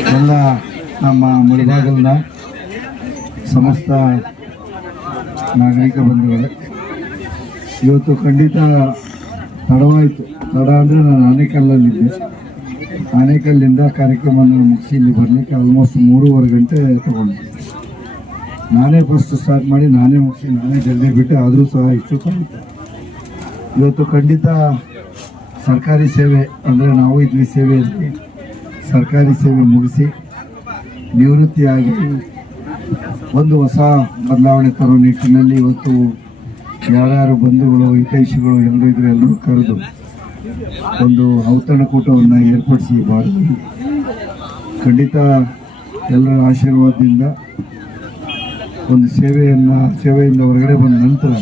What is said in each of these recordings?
ಎಲ್ಲ ನಮ್ಮ ಮುಳಬಾಗಿಲಿನ ಸಮಸ್ತ ನಾಗರಿಕ ಬಂಧುಗಳೇ, ಇವತ್ತು ಖಂಡಿತ ತಡವಾಯಿತು. ತಡ ಅಂದರೆ ನಾನು ಆನೇಕಲ್ಲಲ್ಲಿದ್ದೆ. ಆನೇಕಲ್ಲಿಂದ ಕಾರ್ಯಕ್ರಮವನ್ನು ಮುಗಿಸಿ ಇಲ್ಲಿ ಬರಲಿಕ್ಕೆ ಆಲ್ಮೋಸ್ಟ್ 3:15 ಗಂಟೆ ತಗೊಂಡೆ. ನಾನೇ ಫಸ್ಟ್ ಸ್ಟಾರ್ಟ್ ಮಾಡಿ ನಾನೇ ಮುಗಿಸಿ ನಾನೇ ಜಲ್ದಿ ಬಿಟ್ಟೆ, ಆದರೂ ಸಹ ಇಷ್ಟು ಕಾಯಿತು. ಇವತ್ತು ಖಂಡಿತ ಸರ್ಕಾರಿ ಸೇವೆ ಅಂದರೆ ನಾವು ಇದ್ವಿ ಸೇವೆಯಲ್ಲಿ, ಸರ್ಕಾರಿ ಸೇವೆ ಮುಗಿಸಿ ನಿವೃತ್ತಿಯಾಗಿ ಒಂದು ಹೊಸ ಬದಲಾವಣೆ ತರೋ ನಿಟ್ಟಿನಲ್ಲಿ ಇವತ್ತು ಯಾರ್ಯಾರು ಬಂಧುಗಳು ಹಿತೈಷಿಗಳು ಎಲ್ಲರೂ ಇದ್ರು ಎಲ್ಲರೂ ಕರೆದು ಒಂದು ಔತಣಕೂಟವನ್ನು ಏರ್ಪಡಿಸಿ ಮಾಡಿ ಖಂಡಿತ ಎಲ್ಲರ ಆಶೀರ್ವಾದದಿಂದ ಒಂದು ಸೇವೆಯಿಂದ ಹೊರಗಡೆ ಬಂದ ನಂತರ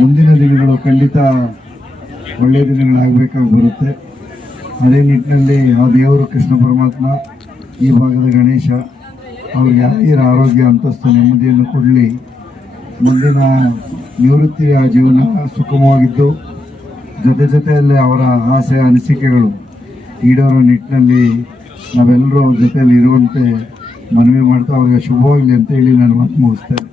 ಮುಂದಿನ ದಿನಗಳು ಖಂಡಿತ ಒಳ್ಳೆಯ ದಿನಗಳಾಗಬೇಕಾಗಿ ಬರುತ್ತೆ. ಅದೇ ನಿಟ್ಟಿನಲ್ಲಿ ಆ ದೇವರು ಕೃಷ್ಣ ಪರಮಾತ್ಮ ಈ ಭಾಗದ ಗಣೇಶ ಅವ್ರಿಗೆ ಯಾರ ಆರೋಗ್ಯ ಅಂತಸ್ತು ನೆಮ್ಮದಿಯನ್ನು ಕೊಡಲಿ, ಮುಂದಿನ ನಿವೃತ್ತಿಯ ಜೀವನ ಸುಗಮವಾಗಿದ್ದು ಜೊತೆಯಲ್ಲಿ ಅವರ ಆಸೆ ಅನಿಸಿಕೆಗಳು ಈಡೇರೋ ನಿಟ್ಟಿನಲ್ಲಿ ನಾವೆಲ್ಲರೂ ಅವ್ರ ಜೊತೆಯಲ್ಲಿ ಇರುವಂತೆ ಮನವಿ ಮಾಡ್ತಾ ಅವ್ರಿಗೆ ಶುಭವಾಗಲಿ ಅಂತ ಹೇಳಿ ನಾನು ಮಾತು ಮುಗಿಸ್ತೇನೆ.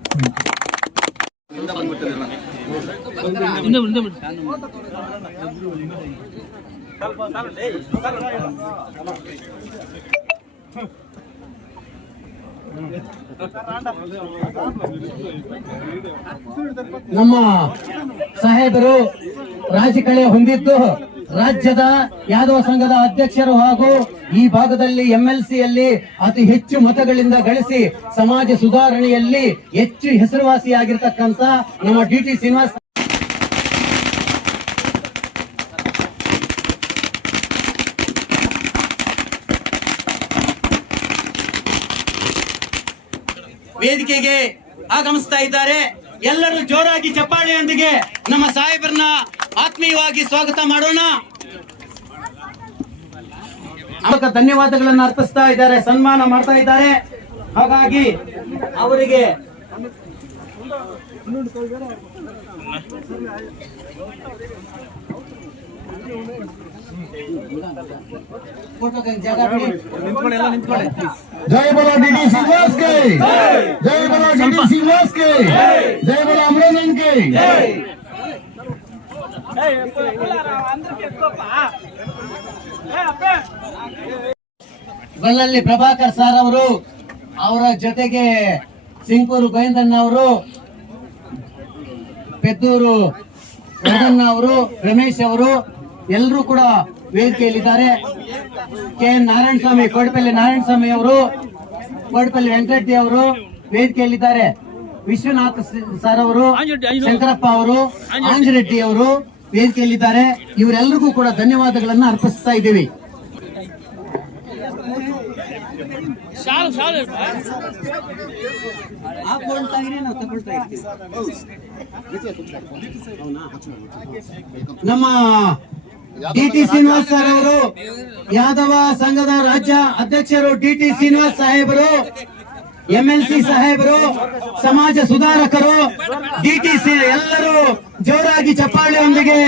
ನಮ್ಮ ಸಾಹೇಬರು ರಾಜಕೀಯ ಹೊಂದಿದ್ದು ರಾಜ್ಯದ ಯಾದವ ಸಂಘದ ಅಧ್ಯಕ್ಷರು ಹಾಗೂ ಈ ಭಾಗದಲ್ಲಿ MLCಯಲ್ಲಿ ಅತಿ ಹೆಚ್ಚು ಮತಗಳಿಂದ ಗಳಿಸಿ ಸಮಾಜ ಸುಧಾರಣೆಯಲ್ಲಿ ಹೆಚ್ಚು ಹೆಸರುವಾಸಿಯಾಗಿರ್ತಕ್ಕಂಥ ನಮ್ಮ DT ಶ್ರೀನಿವಾಸ್ ವೇದಿಕೆಗೆ ಆಗಮಿಸ್ತಾ ಇದ್ದಾರೆ. ಎಲ್ಲರೂ ಜೋರಾಗಿ ಚಪ್ಪಾಳೆಯೊಂದಿಗೆ ನಮ್ಮ ಸಾಹೇಬರನ್ನ ಆತ್ಮೀಯವಾಗಿ ಸ್ವಾಗತ ಮಾಡೋಣ. ಧನ್ಯವಾದಗಳನ್ನು ಅರ್ಪಿಸ್ತಾ ಇದ್ದಾರೆ, ಸನ್ಮಾನ ಮಾಡ್ತಾ ಇದ್ದಾರೆ. ಹಾಗಾಗಿ ಅವರಿಗೆ जय बोला DT श्रीनिवास के, जय बोला DT श्रीनिवास के, जय बोला अमरनंद के. ಗಲ್ಲಲ್ಲಿ ಪ್ರಭಾಕರ್ ಸರ್ ಅವರು, ಅವರ ಜೊತೆಗೆ ಸಿಂಗೂರು ಗೋವಿಂದಣ್ಣ ಅವರು, ಪೆದ್ದೂರು ರಂಗಣ್ಣ ಅವರು, ರಮೇಶ್ ಅವರು ಎಲ್ಲರೂ ಕೂಡ ವೇದಿಕೆಯಲ್ಲಿದ್ದಾರೆ. KN ನಾರಾಯಣಸ್ವಾಮಿ, ಕೋಡಪಲ್ಲಿ ನಾರಾಯಣಸ್ವಾಮಿ ಅವರು, ಕೋಡಪಲ್ಲಿ ವೆಂಕಟರೆಡ್ಡಿ ಅವರು ವೇದಿಕೆಯಲ್ಲಿದ್ದಾರೆ. ವಿಶ್ವನಾಥ್ ಸರ್ ಅವರು, ಶಂಕರಪ್ಪ ಅವರು, ಆಂಜರೆಡ್ಡಿ ಅವರು ವೇದಿಕೆಯಲ್ಲಿದ್ದಾರೆ. ಇವರೆಲ್ಲರಿಗೂ ಕೂಡ ಧನ್ಯವಾದಗಳನ್ನು ಅರ್ಪಿಸ್ತಾ ಇದ್ದೀವಿ. ನಮ್ಮ DT ಶ್ರೀನಿವಾಸ್ ಸರ್ ಅವರು, ಯಾದವ ಸಂಘದ ರಾಜ್ಯ ಅಧ್ಯಕ್ಷರು DT ಶ್ರೀನಿವಾಸ್ ಸಾಹೇಬರು, MLC ಸಾಹೇಬರು, ಸಮಾಜ ಸುಧಾರಕರು, DT ಎಲ್ಲರೂ ಜೋರಾಗಿ ಚಪ್ಪಾಳೆಯೊಂದಿಗೆ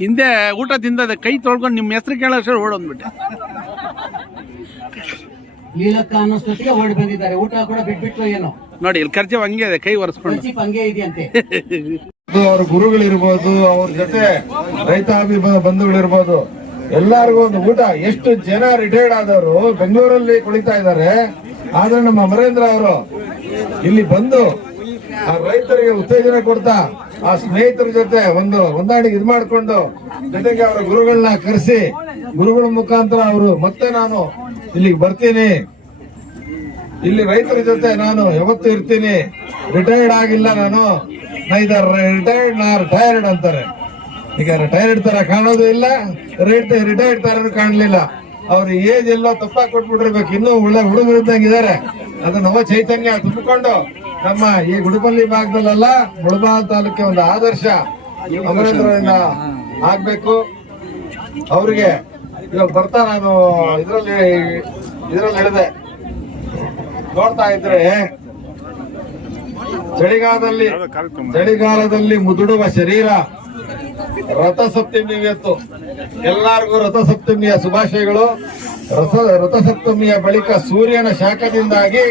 ಹಿಂದೆ ಊಟ ತಿಂದ ಕೈ ತೊಳ್ಕೊಂಡು ನಿಮ್ಮ ಹೆಸರು ಕೇಳೋಷ್ಟು ಓಡೋದ್ಬಿಟ್ಟೆ. ನೀಲಕ್ಕ ಅನ್ನೋಷ್ಟೊತ್ತಿಗೆ ಓಡಿ ಬಂದಿದ್ದಾರೆ. ಊಟ ಕೂಡ ಬಿಟ್ಬಿಟ್ರು ಏನೋ ನೋಡಿ, ಇಲ್ಲಿ ಖರ್ಚು ಹಂಗೆ ಇದೆ, ಕೈ ಒರೆಸ್ಕೊಂಡು ಹಂಗೆ ಇದೆಯಂತೆ. ಅವ್ರ ಗುರುಗಳಿರ್ಬೋದು, ಅವ್ರ ಜೊತೆ ರೈತಾಪಿ ಬಂಧುಗಳಿರ್ಬೋದು, ಎಲ್ಲಾರ್ಗು ಒಂದು ಊಟ. ಎಷ್ಟು ಜನ ರಿಟೈರ್ಡ್ ಆದವರು ಬೆಂಗಳೂರಲ್ಲಿ ಕುಳಿತಾ ಇದ್ದಾರೆ, ಆದ್ರೆ ನಮ್ಮ ಅಮರೇಂದ್ರ ಅವರು ಇಲ್ಲಿ ಬಂದು ಆ ರೈತರಿಗೆ ಉತ್ತೇಜನ ಕೊಡ್ತಾ ಆ ಸ್ನೇಹಿತರ ಜೊತೆ ಹೊಂದಾಣಿಕೆ ಇದು ಮಾಡ್ಕೊಂಡು ಜೊತೆಗೆ ಅವರ ಗುರುಗಳನ್ನ ಕರೆಸಿ ಗುರುಗಳ ಮುಖಾಂತರ ಅವರು ಮತ್ತೆ ನಾನು ಇಲ್ಲಿಗೆ ಬರ್ತೀನಿ, ಇಲ್ಲಿ ರೈತರ ಜೊತೆ ನಾನು ಯಾವತ್ತೂ ಇರ್ತೀನಿ, ರಿಟೈರ್ಡ್ ಆಗಿಲ್ಲ ನಾನು, ನೈದರ್ ರಿಟೈರ್ಡ್ ನಾ ರಿಟೈರ್ಡ್ ಅಂತಾರೆ. ಈಗ ರಿಟೈರ್ಡ್ ತರ ಕಾಣೋದು ಇಲ್ಲ, ರಿಟೈರ್ಡ್ ತರ ಕಾಣಲಿಲ್ಲ. ಅವ್ರ ಏಜ್ ಎಲ್ಲೋ ತಪ್ಪಾಗಿ ಕೊಟ್ಬಿಟ್ಟಿರ್ಬೇಕು, ಇನ್ನೂ ಒಳ್ಳೆ ಹುಡುಗರಿದ್ದಂಗಿದ್ದಾರೆ. ಅದು ನವ ಚೈತನ್ಯ ತುಂಬಿಕೊಂಡು ನಮ್ಮ ಈ ಗುಡಿಪಲ್ಲಿ ಭಾಗದಲ್ಲೆಲ್ಲ ಮುಳಬಾಗಿಲು ತಾಲೂಕಿಗೆ ಒಂದು ಆದರ್ಶ ಅಮರೇಂದ್ರರಿಂದ ಆಗ್ಬೇಕು. ಅವ್ರಿಗೆ ಇವಾಗ ಬರ್ತಾ ನಾನು ಇದ್ರಲ್ಲಿ ಹಿಡಿದೆ ನೋಡ್ತಾ ಇದ್ರೆ ಚಳಿಗಾಲದಲ್ಲಿ ಮುದುಡುವ ಶರೀರ, ರಥಸಪ್ತಮಿ ಇವತ್ತು. ಎಲ್ಲಾರ್ಗೂ ರಥಸಪ್ತಮಿಯ ಶುಭಾಶಯಗಳು. ರಥಸಪ್ತಮಿಯ ಬಳಿಕ ಸೂರ್ಯನ ಶಾಖದಿಂದಾಗಿ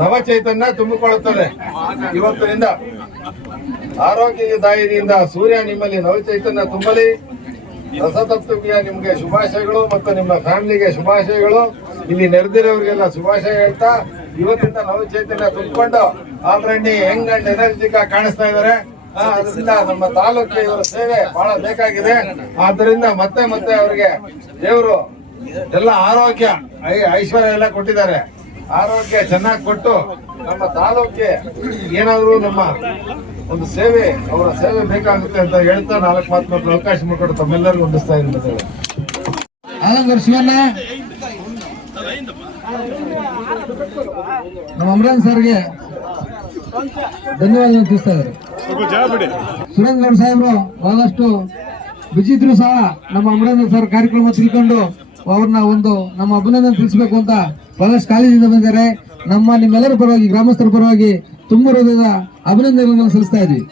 ನವಚೈತನ್ಯ ತುಂಬಿಕೊಳ್ಳುತ್ತದೆ. ಇವತ್ತಿನಿಂದ ಆರೋಗ್ಯದಾಯದಿಂದ ಸೂರ್ಯ ನಿಮ್ಮಲ್ಲಿ ನವಚೈತನ್ಯ ತುಂಬಲಿ. ರಥಸಪ್ತಮಿಯ ನಿಮ್ಗೆ ಶುಭಾಶಯಗಳು ಮತ್ತು ನಿಮ್ಮ ಫ್ಯಾಮಿಲಿಗೆ ಶುಭಾಶಯಗಳು. ಇಲ್ಲಿ ನೆರೆದಿರೋರಿಗೆಲ್ಲ ಶುಭಾಶಯ ಹೇಳ್ತಾ ಇವತ್ತಿಂದ ನವಚೈತನ್ಯ ತುಂಬಿಕೊಂಡು ಆಲ್ರೆಡಿ ಯಂಗ್ ಅಂಡ್ ಎನರ್ಜಿಕ್ ಕಾಣಿಸ್ತಾ ಇದ್ದಾರೆ. ಅದರಿಂದ ನಮ್ಮ ತಾಲೂಕಿಗೆ ಇವರ ಸೇವೆ ಬಹಳ ಬೇಕಾಗಿದೆ. ಆದ್ದರಿಂದ ಮತ್ತೆ ಮತ್ತೆ ಅವರಿಗೆ ದೇವರು ಎಲ್ಲ ಆರೋಗ್ಯ ಐಶ್ವರ್ಯ ಎಲ್ಲ ಕೊಟ್ಟಿದ್ದಾರೆ. ಆರೋಗ್ಯ ಚೆನ್ನಾಗಿ ಕೊಟ್ಟು ನಮ್ಮ ತಾಲೂಕಿಗೆ ಏನಾದ್ರು ನಮ್ಮ ಒಂದು ಸೇವೆ, ಅವರ ಸೇವೆ ಬೇಕಾಗುತ್ತೆ ಅಂತ ಹೇಳ್ತಾ 4 ಮಾತು ಅವಕಾಶ ಮಾಡಿಕೊಂಡು ತಮ್ಮೆಲ್ಲರಿಗೂ ಹೊಂದಿಸ್ತಾ ಇದ್ದೀನಿ. ಆಲಂಗರ್ ಶಿವಣ್ಣ ನಮ್ಮ ಅಮರೇಂದ್ರ ಸರ್ಗೆ ಧನ್ಯವಾದ ತಿಳಿಸ್ತಾ ಇದ್ದಾರೆ. ಸುರೇಂದ್ರ ಗೌಡ ಸಾಹೇಬ್ರು ಬಹಳಷ್ಟು ಬಿಜಿದ್ರು ಸಹ ನಮ್ಮ ಅಮರೇಂದ್ರ ಸರ್ ಕಾರ್ಯಕ್ರಮ ತಿಳ್ಕೊಂಡು ಅವ್ರನ್ನ ನಮ್ಮ ಅಭಿನಂದನೆ ತಿಳಿಸಬೇಕು ಅಂತ ಬಹಳಷ್ಟು ಕಾಳಜಿಯಿಂದ ಬಂದಿದ್ದಾರೆ. ನಿಮ್ಮೆಲ್ಲರ ಪರವಾಗಿ, ಗ್ರಾಮಸ್ಥರ ಪರವಾಗಿ ತುಂಬ ಹೃದಯದ ಅಭಿನಂದನೆಗಳನ್ನು ಸಲ್ಲಿಸ್ತಾ ಇದ್ವಿ.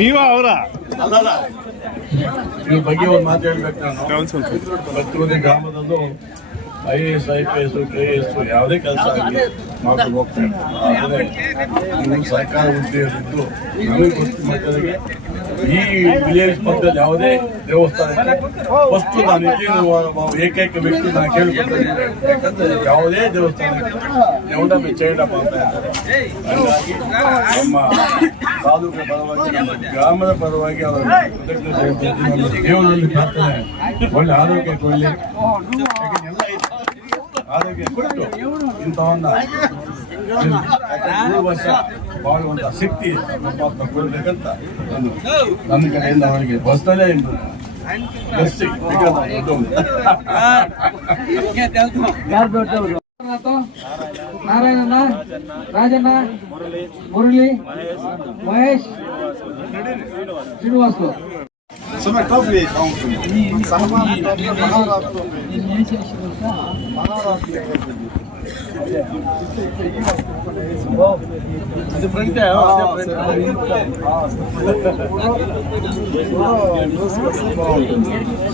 ನೀವ ಅವರ ಈ ಬಗ್ಗೆ ಒಂದು ಮಾತು ಹೇಳ್ಬೇಕು. ನಾನು ಪ್ರತಿಯೊಂದು ಗ್ರಾಮದಲ್ಲೂ IAS, IPS, KS ಯಾವುದೇ ಕೆಲಸ ಆಗಲಿ ಮಾಡ್ಕೊಂಡು ಹೋಗ್ತಾರೆ. ಆದರೆ ನೀವು ಸರ್ಕಾರ ಹುದ್ದೆಯಲ್ಲಿದ್ದು ನಮಗೆ ಗೊತ್ತು ಮಕ್ಕಳಿಗೆ ಈ ವಿಲೇಜ್ ಪಕ್ಕದಲ್ಲಿ ಯಾವುದೇ ದೇವಸ್ಥಾನಕ್ಕೆ ಫಸ್ಟ್ ನಾನು ಏಕೈಕ ವ್ಯಕ್ತಿ ನಾನು ಕೇಳಿಕೊಟ್ಟಿದ್ದೇನೆ. ಯಾಕಂದ್ರೆ ಯಾವುದೇ ದೇವಸ್ಥಾನಕ್ಕೆ ನೆವಡಮ್ಮೆ ಚೈಡಪ್ಪ ಅಂತ ಇದ್ದಾರೆ. ಹಾಗಾಗಿ ನಮ್ಮ ತಾಲೂಕಿನ ಪರವಾಗಿ, ನಮ್ಮ ಗ್ರಾಮದ ಪರವಾಗಿ ಅವರ ಕೃತಜ್ಞತೆ ದೇವರಲ್ಲಿ ಪ್ರಾರ್ಥನೆ, ಒಳ್ಳೆ ಆರೋಗ್ಯ ಕೊಡಲಿ. ಆರೋಗ್ಯ ಕೊಟ್ಟು ಇಂಥವನ್ನ 3 ವರ್ಷ ಬಾಳುವಂತ ಶಕ್ತಿ ಪರಮಾತ್ಮ ಕೊಡಬೇಕಂತ ನನ್ನ ಕಡೆಯಿಂದ ಅವರಿಗೆ ಬಸ್ತಲೇ ಎಂದು ನಾರಾಯಣಣ್ಣ, ರಾಜಣ್ಣ, ಮುರಳಿ, ಮಹೇಶ್, ಶ್ರೀನಿವಾಸ್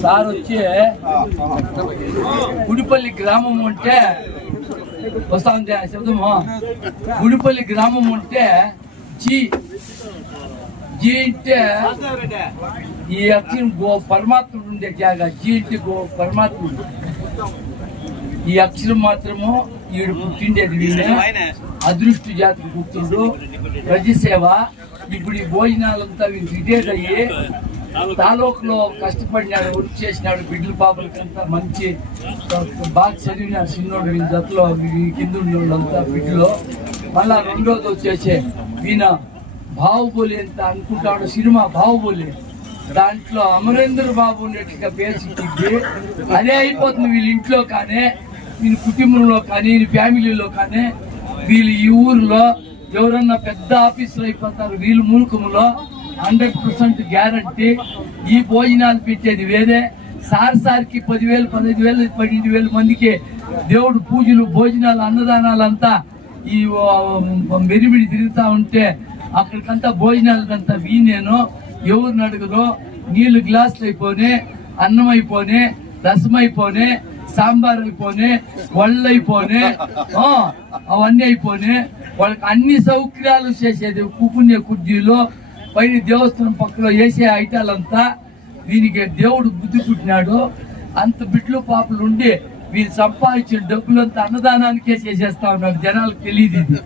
సార్ వచ్చి గుడిపల్లి గ్రామం ఉంటే వస్తా ఉంది శబ్దము. గుడిపల్లి గ్రామం ఉంటే జీ అంటే ఈ అక్షరం పరమాత్ముడు ఉండే జాగా. జీ అంటే పరమాత్ముడు. ఈ అక్షరం మాత్రము ఈడు పుట్టిండేది వీళ్ళే. అదృష్ట జాతికి పుట్టిండు. ప్రజసేవ. ఇప్పుడు ఈ భోజనాలంతా వీళ్ళు రిటైర్ అయ్యి తాలూకులో కష్టపడినాడు, వర్క్ చేసినాడు. బిడ్డల పాపలకంతా మంచి బాగా చదివినాడు. చిన్నోడు వీళ్ళ జతలో కింద ఉన్నోళ్ళంతా బిడ్డలో. మళ్ళా రెండోది వచ్చేసే ఈయన బాహుబలి ಅಂತ అనుకుంటాడు. సినిమా బాహుబలి, దాంట్లో అమరేంద్ర బాబు ఉన్నట్టుగా పేరు సిక్కింది. అదే అయిపోతుంది వీళ్ళ ఇంట్లో కానీ, వీళ్ళ కుటుంబంలో కానీ, వీళ్ళ ఫ్యామిలీలో కానీ. వీళ్ళు ఈ ఊర్లో ఎవరన్నా పెద్ద ఆఫీసులు అయిపోతారు. వీళ్ళు మూలకంలో 100% గ్యారంటీ. ఈ భోజనాలు పెట్టేది వేరే. సార్కి 10,000, 15,000, 12,000 మందికి దేవుడు పూజలు, భోజనాలు, అన్నదానాలంతా ఈ మెరిమిడి తిరుగుతా ఉంటే అక్కడికంతా భోజనాలకంతా వీనేను ఎవరిని అడగరు. నీళ్లు గ్లాసులు అయిపోయి, అన్నం అయిపోయి, రసం అయిపోనే, సాంబార్ అయిపోనే, వాళ్ళు అయిపోనే, అవన్నీ అయిపోనే. వాళ్ళకి అన్ని సౌకర్యాలు చేసేది పుణ్య కుర్జీలో పైన దేవస్థానం పక్కలో వేసే ఐటాలంతా వీనికి దేవుడు బుద్ధి పుట్టినాడు. అంత బిడ్లు పాపలు ఉండి వీళ్ళు సంపాదించిన డబ్బులంతా అన్నదానానికే చేసేస్తా ఉన్నాడు. జనాలకు తెలియదు ఇది.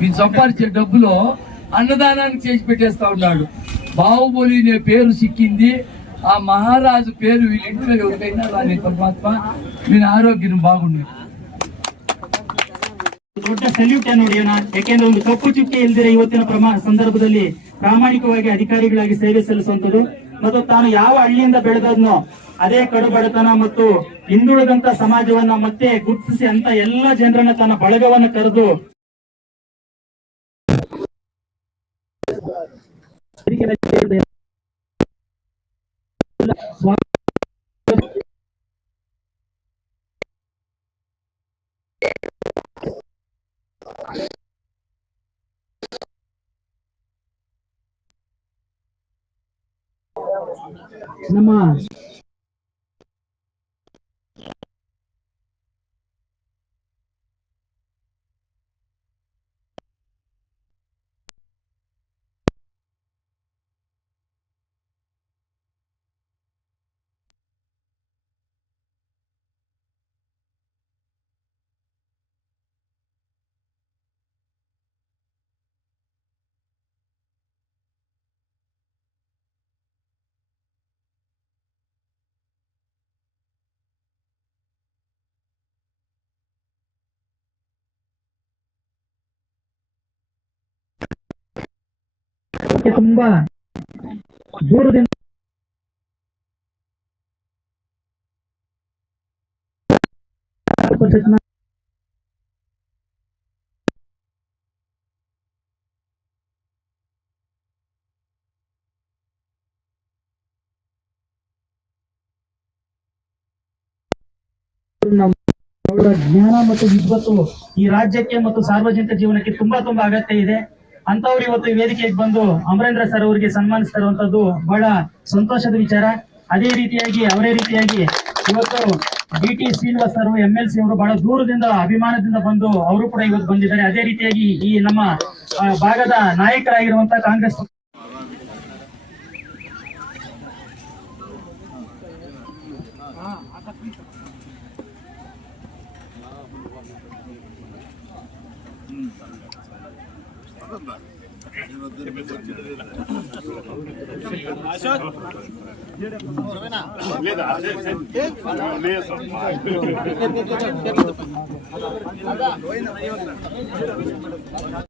వీళ్ళు సంపాదించే డబ్బులో అన్నదానానికి చేసి పెట్టేస్తా ఉన్నాడు. బాహుబలి అనే పేరు సిక్కింది. ఆ మహారాజు పేరు వీళ్ళ ఇంట్లో ఎవరికైనా రాని పరమాత్మ వీళ్ళ ಆರೋಗ್ಯ ಬಾಗುಂಡು. ದೊಡ್ಡ ಸಲ್ಯೂಟ್ ಅನ್ನು ಹೊಡೆಯೋಣ. ಯಾಕೆಂದ್ರೆ ಒಂದು ಕಪ್ಪು ಚುಕ್ಕೆ ಇಲ್ದಿರ ಇವತ್ತಿನ ಸಂದರ್ಭದಲ್ಲಿ ಪ್ರಾಮಾಣಿಕವಾಗಿ ಅಧಿಕಾರಿಗಳಾಗಿ ಸೇವೆ ಸಲ್ಲಿಸುವಂತದ್ದು ಮತ್ತು ತಾನು ಯಾವ ಹಳ್ಳಿಯಿಂದ ಬೆಳೆದದ್ನೋ ಅದೇ ಕಡು ಬಡತನ ಮತ್ತು ಹಿಂದುಳಿದಂತ ಸಮಾಜವನ್ನ ಮತ್ತೆ ಗುರುತಿಸಿ ಅಂತ ಎಲ್ಲ ಜನರನ್ನ ತನ್ನ ಬಳಗವನ್ನ ಕರೆದು ನಮ್ಮ ತುಂಬಾ ದೂರದಿಂದ ಅವರ ಜ್ಞಾನ ಮತ್ತು ವಿದ್ವತ್ತು ಈ ರಾಜ್ಯಕ್ಕೆ ಮತ್ತು ಸಾರ್ವಜನಿಕ ಜೀವನಕ್ಕೆ ತುಂಬಾ ಅಗತ್ಯ ಇದೆ. ಅಂತವ್ರು ಇವತ್ತು ವೇದಿಕೆಗೆ ಬಂದು ಅಮರೇಂದ್ರ ಸರ್ ಅವರಿಗೆ ಸನ್ಮಾನಿಸ್ತಾ ಇರುವಂತದ್ದು ಬಹಳ ಸಂತೋಷದ ವಿಚಾರ. ಅದೇ ರೀತಿಯಾಗಿ ಅವರೇ ರೀತಿಯಾಗಿ ಇವತ್ತು DT ಶ್ರೀನಿವಾಸ್ ಸರ್ MLC ಅವರು ಬಹಳ ದೂರದಿಂದ ಅಭಿಮಾನದಿಂದ ಬಂದು ಅವರು ಕೂಡ ಇವತ್ತು ಬಂದಿದ್ದಾರೆ. ಅದೇ ರೀತಿಯಾಗಿ ಈ ನಮ್ಮ ಭಾಗದ ನಾಯಕರಾಗಿರುವಂತಹ ಕಾಂಗ್ರೆಸ್ లేదా